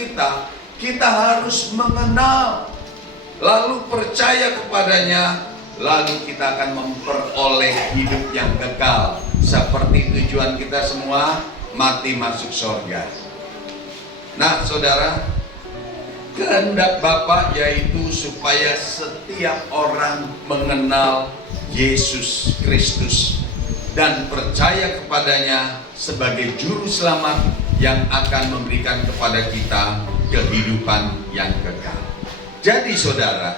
kita, kita harus mengenal, lalu percaya kepadanya, lalu kita akan memperoleh hidup yang kekal. Seperti tujuan kita semua, mati masuk surga. Nah saudara, kehendak Bapa yaitu supaya setiap orang mengenal Yesus Kristus dan percaya kepadanya sebagai juru selamat yang akan memberikan kepada kita kehidupan yang kekal. Jadi saudara,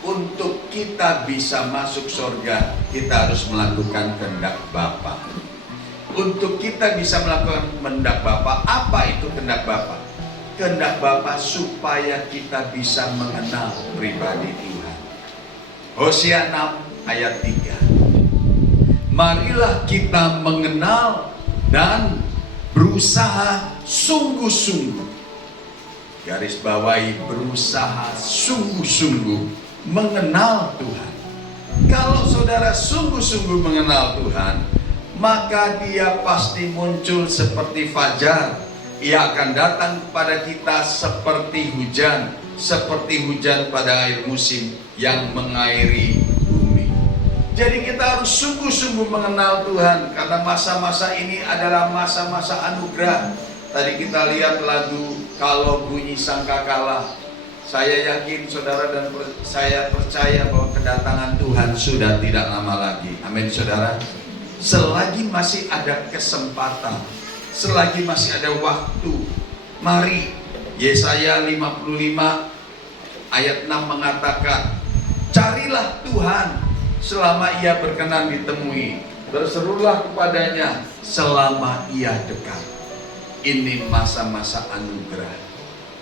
untuk kita bisa masuk surga, kita harus melakukan kehendak Bapa. Untuk kita bisa melakukan kehendak Bapa, apa itu kehendak Bapa? Kehendak Bapa supaya kita bisa mengenal pribadi Tuhan. Hosea 6 ayat 3. Marilah kita mengenal dan berusaha sungguh-sungguh. Garis bawahi, berusaha sungguh-sungguh mengenal Tuhan. Kalau saudara sungguh-sungguh mengenal Tuhan, maka dia pasti muncul seperti fajar. Ia akan datang kepada kita seperti hujan pada air musim yang mengairi bumi. Jadi kita harus sungguh-sungguh mengenal Tuhan, karena masa-masa ini adalah masa-masa anugerah. Tadi kita lihat lagu Kalau Bunyi Sangkakala. Saya yakin saudara dan saya percaya bahwa kedatangan Tuhan sudah tidak lama lagi. Amin saudara. Selagi masih ada kesempatan, selagi masih ada waktu, mari. Yesaya 55 ayat 6 mengatakan, carilah Tuhan selama ia berkenan ditemui, berserulah kepadanya selama ia dekat. Ini masa-masa anugerah,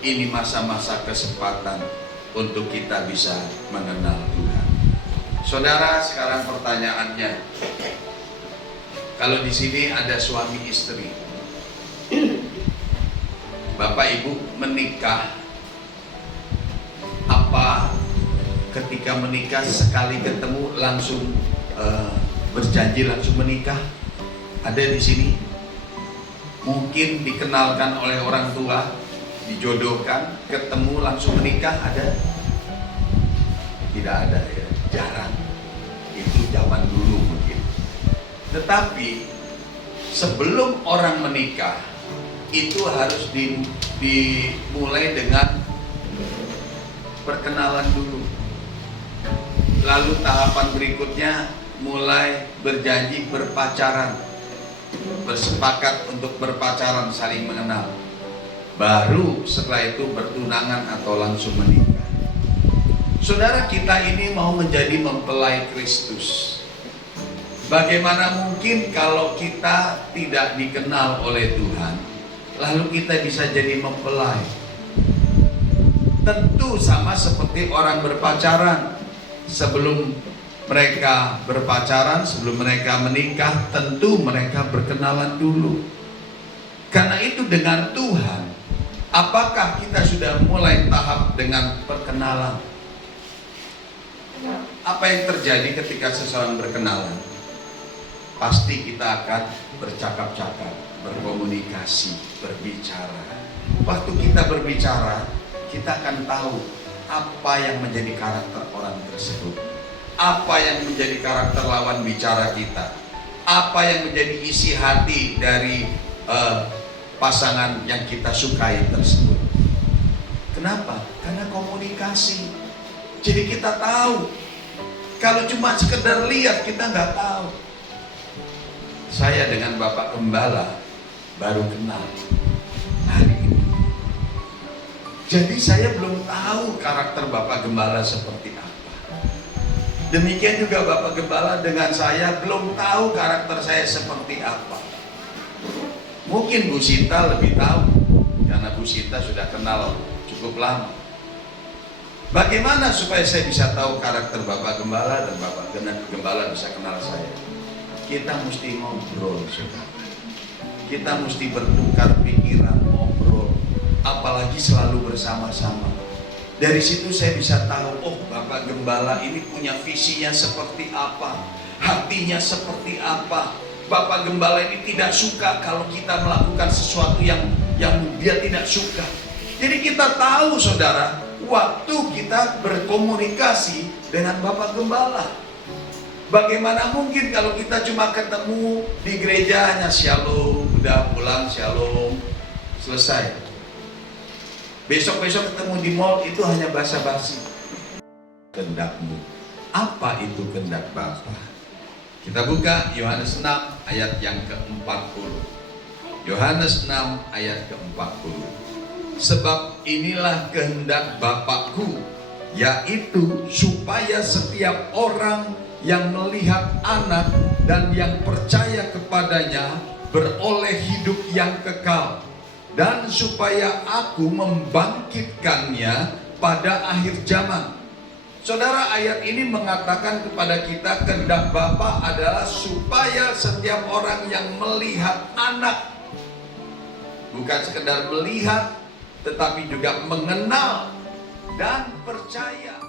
ini masa-masa kesempatan untuk kita bisa mengenal Tuhan. Saudara, sekarang pertanyaannya, kalau di sini ada suami istri, Bapak Ibu menikah, apa ketika menikah sekali ketemu langsung berjanji langsung menikah? Ada di sini? Mungkin dikenalkan oleh orang tua, dijodohkan, ketemu langsung menikah, ada? Tidak ada ya, jarang. Itu zaman dulu mungkin. Tetapi sebelum orang menikah, itu harus dimulai dengan perkenalan dulu. Lalu tahapan berikutnya mulai berjanji berpacaran, bersepakat untuk berpacaran, saling mengenal. Baru setelah itu bertunangan atau langsung menikah. Saudara, kita ini mau menjadi mempelai Kristus. Bagaimana mungkin kalau kita tidak dikenal oleh Tuhan, lalu kita bisa jadi mempelai? Tentu sama seperti orang berpacaran. Sebelum mereka berpacaran, sebelum mereka menikah, tentu mereka berkenalan dulu. Karena itu dengan Tuhan, apakah kita sudah mulai tahap dengan perkenalan? Apa yang terjadi ketika seseorang berkenalan? Pasti kita akan bercakap-cakap, berkomunikasi, berbicara. Waktu kita berbicara, kita akan tahu apa yang menjadi karakter orang tersebut, apa yang menjadi karakter lawan bicara kita, apa yang menjadi isi hati dari pasangan yang kita sukai tersebut. Kenapa? Karena komunikasi. Jadi kita tahu. Kalau cuma sekedar lihat, kita nggak tahu. Saya dengan Bapak Gembala baru kenal hari ini. Jadi saya belum tahu karakter Bapak Gembala seperti apa. Demikian juga Bapak Gembala dengan saya belum tahu karakter saya seperti apa. Mungkin Bu Sinta lebih tahu, karena Bu Sinta sudah kenal cukup lama. Bagaimana supaya saya bisa tahu karakter Bapak Gembala dan Bapak Gembala bisa kenal saya? Kita mesti ngobrol, saudara. Kita mesti bertukar pikiran, ngobrol. Apalagi selalu bersama-sama. Dari situ saya bisa tahu, oh Bapak Gembala ini punya visinya seperti apa, hatinya seperti apa. Bapak Gembala ini tidak suka kalau kita melakukan sesuatu yang dia tidak suka. Jadi kita tahu saudara, waktu kita berkomunikasi dengan Bapak Gembala. Bagaimana mungkin kalau kita cuma ketemu di gereja hanya shalom, udah pulang shalom, selesai. Besok-besok ketemu di mall itu hanya basa-basi. Kehendakmu, apa itu kehendak Bapa? Kita buka Yohanes 6 ayat yang ke-40. Yohanes 6 ayat ke-40. Sebab inilah kehendak Bapakku, yaitu supaya setiap orang yang melihat anak dan yang percaya kepadanya beroleh hidup yang kekal, dan supaya aku membangkitkannya pada akhir zaman. Saudara, ayat ini mengatakan kepada kita kehendak Bapa adalah supaya setiap orang yang melihat anak, bukan sekedar melihat, tetapi juga mengenal dan percaya.